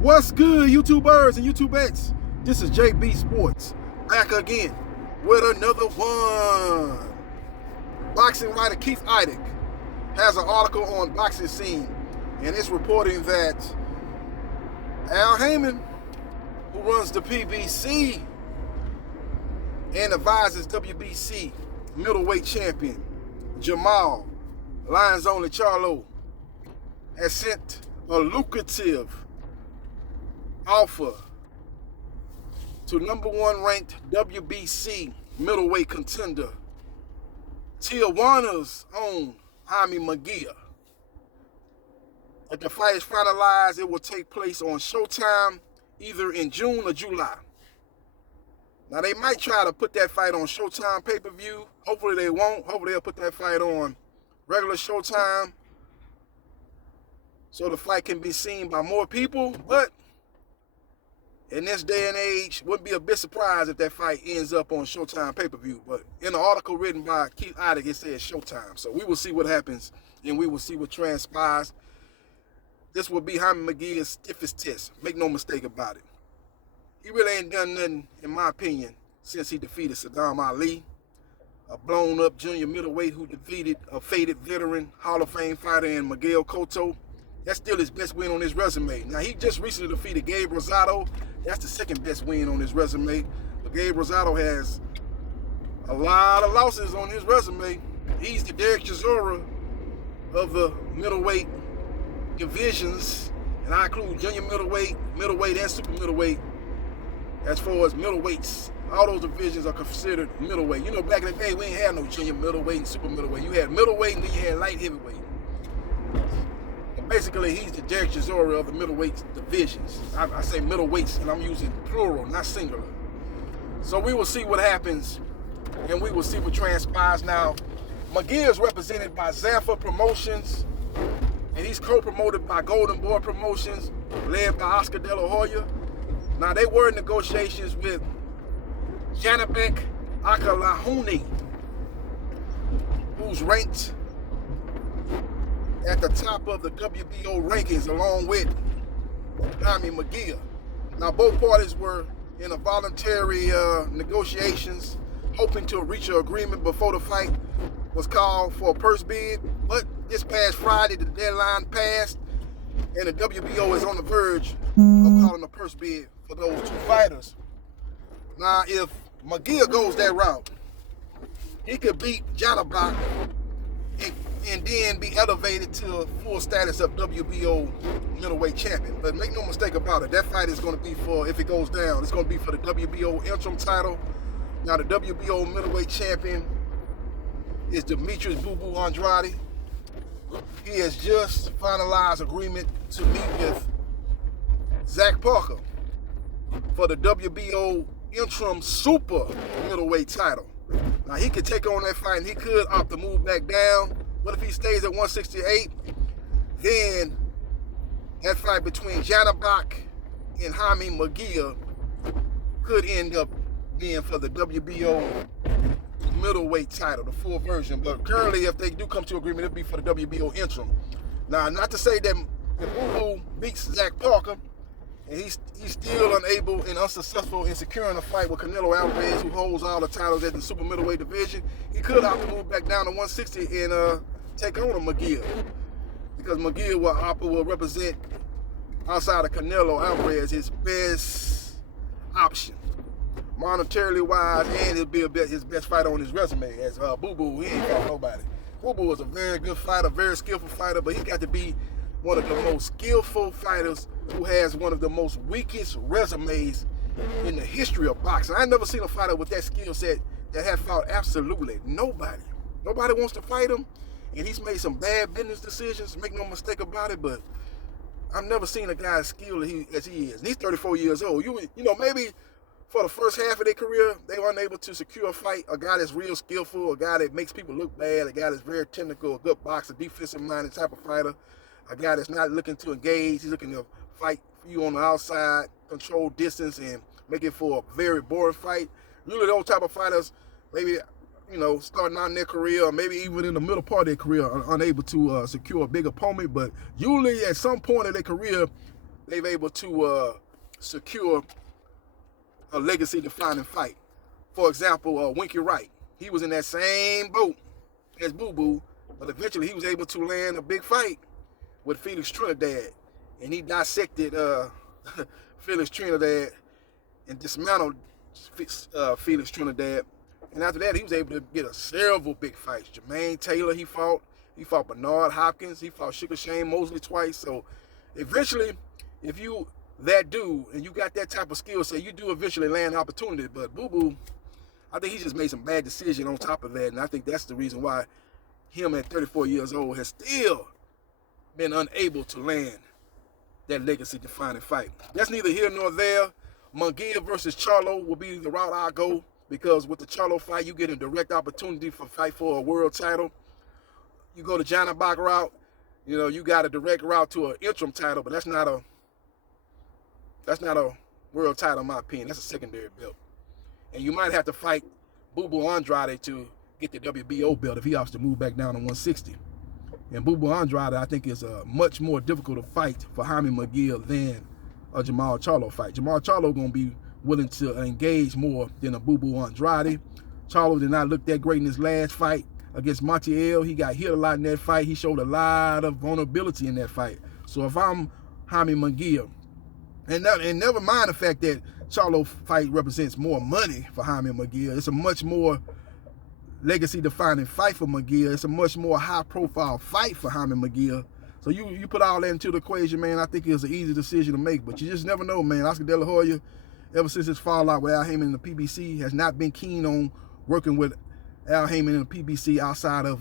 What's good, YouTubers and YouTubettes? This is JBsports back again with another one. Boxing writer Keith Idec has an article on Boxing Scene, and it's reporting that Al Heyman, who runs the PBC and advises WBC middleweight champion Jamal Lions Only Charlo, has sent a lucrative offer to #1 ranked WBC middleweight contender Tijuana's own Jaime Mungia. If the fight is finalized, it will take place on Showtime either in June or July. Now, they might try to put that fight on Showtime pay-per-view. Hopefully they won't. Hopefully they'll put that fight on regular Showtime so the fight can be seen by more people. But in this day and age, wouldn't be a bit surprised if that fight ends up on Showtime pay-per-view. But in the article written by Keith Idec, it says Showtime. So we will see what happens, and we will see what transpires. This will be Jaime Mungia's stiffest test. Make no mistake about it. He really ain't done nothing, in my opinion, since he defeated Saddam Ali, a blown-up junior middleweight who defeated a faded veteran Hall of Fame fighter in Miguel Cotto. That's still his best win on his resume. Now, he just recently defeated Gabe Rosado. That's the second best win on his resume. But Gabe Rosado has a lot of losses on his resume. He's the Derek Chisora of the middleweight divisions, and I include junior middleweight, middleweight, and super middleweight. As far as middleweights, all those divisions are considered middleweight. You know, back in the day, we ain't had no junior middleweight and super middleweight. You had middleweight, and then you had light heavyweight. And basically, he's the Derek Chisora of the middleweight divisions. I say middleweights, and I'm using plural, not singular. So we will see what happens, and we will see what transpires. Now, Mungia is represented by Zaffa Promotions, and he's co-promoted by Golden Boy Promotions, led by Oscar De La Hoya. Now, they were in negotiations with Janabek Akalahuni, who's ranked at the top of the WBO rankings along with Jaime Mungia. Now, both parties were in a voluntary negotiations, hoping to reach an agreement before the fight was called for a purse bid. But this past Friday, the deadline passed, and the WBO is on the verge of calling a purse bid for those two fighters. Now, if Mungia goes that route, he could beat Janabek and then be elevated to full status of WBO middleweight champion. But make no mistake about it, that fight is going to be for, if it goes down, it's going to be for the WBO interim title. Now, the WBO middleweight champion is Demetrius Boo Boo Andrade. He has just finalized agreement to meet with Zach Parker for the WBO interim super middleweight title. Now, he could take on that fight, and he could opt to move back down. But if he stays at 168, then that fight between Janabek and Jaime Mungia could end up being for the WBO middleweight title, the full version. But currently, if they do come to agreement, it'll be for the WBO interim. Now, not to say that if Boo Boo beats Zach Parker, and he's still unable and unsuccessful in securing a fight with Canelo Alvarez, who holds all the titles at the super middleweight division, he could opt to move back down to 160 and take on a Mungia, because Mungia will represent, outside of Canelo Alvarez, his best option, monetarily wise, and it'll be his best fighter on his resume. As Boo Boo, he ain't fought nobody. Boo Boo is a very good fighter, very skillful fighter, but he got to be one of the most skillful fighters who has one of the most weakest resumes in the history of boxing. I ain't never seen a fighter with that skill set that has fought absolutely nobody. Nobody wants to fight him, and he's made some bad business decisions, make no mistake about it, but I've never seen a guy as skilled as he is. And he's 34 years old. You know, maybe for the first half of their career, they were unable to secure a fight, a guy that's real skillful, a guy that makes people look bad, a guy that's very technical, a good boxer, defensive-minded type of fighter, a guy that's not looking to engage. He's looking to fight you on the outside, control distance, and make it for a very boring fight. Usually those type of fighters, maybe, you know, starting out in their career, or maybe even in the middle part of their career, are unable to secure a big opponent. But usually at some point in their career, they've able to secure a legacy-defining fight. For example, Winky Wright, he was in that same boat as Boo Boo, but eventually he was able to land a big fight with Felix Trinidad, and he dissected Felix Trinidad and dismantled Felix Trinidad. And after that, he was able to get several big fights. Jermaine Taylor, he fought Bernard Hopkins, he fought Sugar Shane Mosley twice. So eventually, if you that dude and you got that type of skill set, you do eventually land an opportunity. But Boo Boo, I think he just made some bad decisions on top of that, and I think that's the reason why him at 34 years old has still been unable to land that legacy-defining fight. That's neither here nor there. Mungia versus Charlo will be the route I go, because with the Charlo fight, you get a direct opportunity for fight for a world title. You go to Johnny Bach route, you know, you got a direct route to an interim title, but that's not a world title in my opinion. That's a secondary belt. And you might have to fight Boo Boo Andrade to get the WBO belt if he opts to move back down to 160. And Boo Boo Andrade, I think, is a much more difficult fight for Jaime Mungia than a Jamal Charlo fight. Jamal Charlo going to be willing to engage more than a Boo Boo Andrade. Charlo did not look that great in his last fight against Montiel. He got hit a lot in that fight. He showed a lot of vulnerability in that fight. So if I'm Jaime Mungia, and never mind the fact that Charlo fight represents more money for Jaime Mungia, it's a much more legacy-defining fight for Mungia. It's a much more high-profile fight for Jaime Mungia. So you put all that into the equation, man, I think it's an easy decision to make. But you just never know, man. Oscar De La Hoya, ever since his fallout with Al Haymon in the PBC, has not been keen on working with Al Haymon in the PBC outside of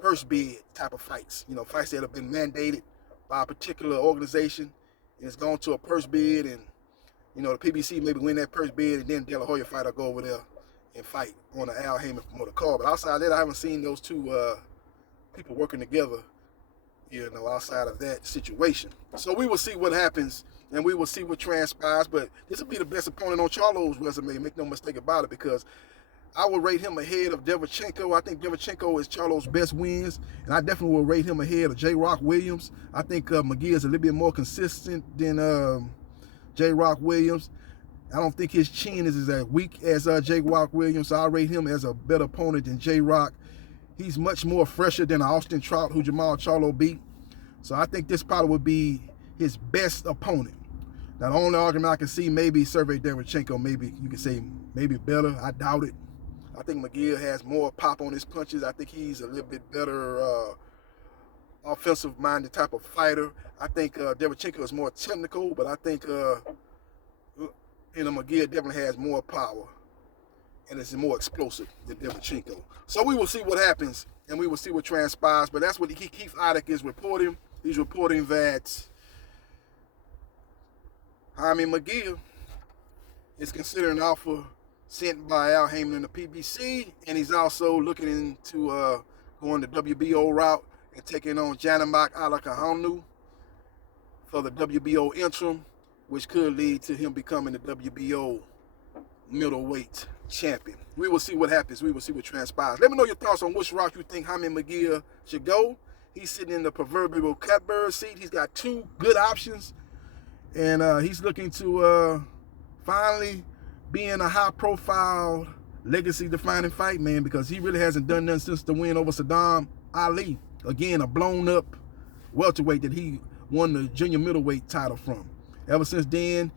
first bid type of fights. You know, fights that have been mandated by a particular organization, and it's gone to a purse bid, and you know the PBC maybe win that purse bid, and then De La Hoya fighter go over there and fight on the Al Haymon promoted card. But outside of that, I haven't seen those two people working together, you know, outside of that situation. So we will see what happens, and we will see what transpires. But this will be the best opponent on Charlo's resume, make no mistake about it, because I will rate him ahead of Derevchenko. I think Derevchenko is Charlo's best wins, and I definitely will rate him ahead of J. Rock Williams. I think Mungia is a little bit more consistent than J. Rock Williams. I don't think his chin is as weak as J. Rock Williams, so I rate him as a better opponent than J. Rock. He's much more fresher than Austin Trout, who Jamal Charlo beat. So I think this probably would be his best opponent. Now, the only argument I can see, maybe Sergey Derevchenko, maybe you could say maybe better. I doubt it. I think Mungia has more pop on his punches. I think he's a little bit better offensive-minded type of fighter. I think Derevchenko is more technical, but I think Mungia definitely has more power, and it's more explosive than Derevchenko. So we will see what happens, and we will see what transpires. But that's what Keith Idec is reporting. He's reporting that Jaime Mungia is considering an offer sent by Al Haymon in the PBC, and he's also looking into going the WBO route and taking on Janamak Alakahanu for the WBO interim, which could lead to him becoming the WBO middleweight champion. We will see what happens. We will see what transpires. Let me know your thoughts on which route you think Jaime Mungia should go. He's sitting in the proverbial catbird seat. He's got two good options, and he's looking to finally be in a high-profile, legacy-defining fight, man, because he really hasn't done nothing since the win over Saddam Ali. Again, a blown-up welterweight that he won the junior middleweight title from. Ever since then,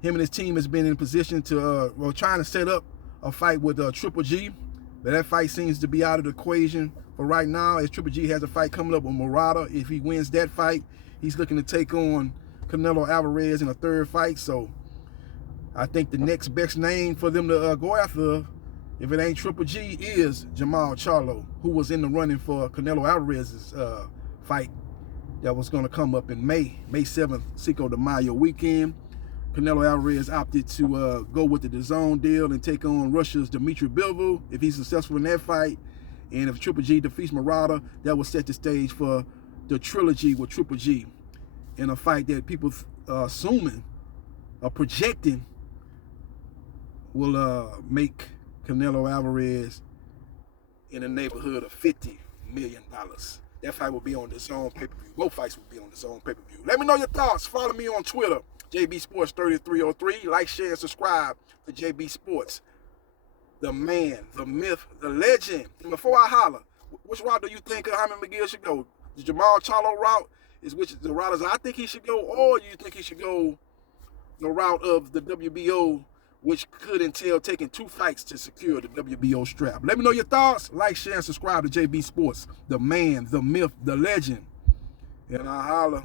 him and his team has been in position to, trying to set up a fight with Triple G, but that fight seems to be out of the equation for right now, as Triple G has a fight coming up with Murata. If he wins that fight, he's looking to take on Canelo Alvarez in a third fight. So I think the next best name for them to go after, if it ain't Triple G, is Jamal Charlo, who was in the running for Canelo Alvarez's fight that was going to come up in May 7th, Cinco de Mayo weekend. Canelo Alvarez opted to go with the DAZN deal and take on Russia's Dmitry Bivol if he's successful in that fight. And if Triple G defeats Murata, that will set the stage for the trilogy with Triple G in a fight that people assuming, projecting, will make Canelo Alvarez in the neighborhood of $50 million. That fight will be on the zone pay-per-view. Both fights will be on the zone pay-per-view. Let me know your thoughts. Follow me on Twitter, JBsports3303. Like, share, and subscribe to JB Sports. The man, the myth, the legend. And before I holler, which route do you think Jaime McGill should go? The Jamal Charlo route is which the route I think he should go, or you think he should go the route of the WBO, which could entail taking 2 fights to secure the WBO strap? Let me know your thoughts. Like, share, and subscribe to JB Sports. The man, the myth, the legend. And I holler.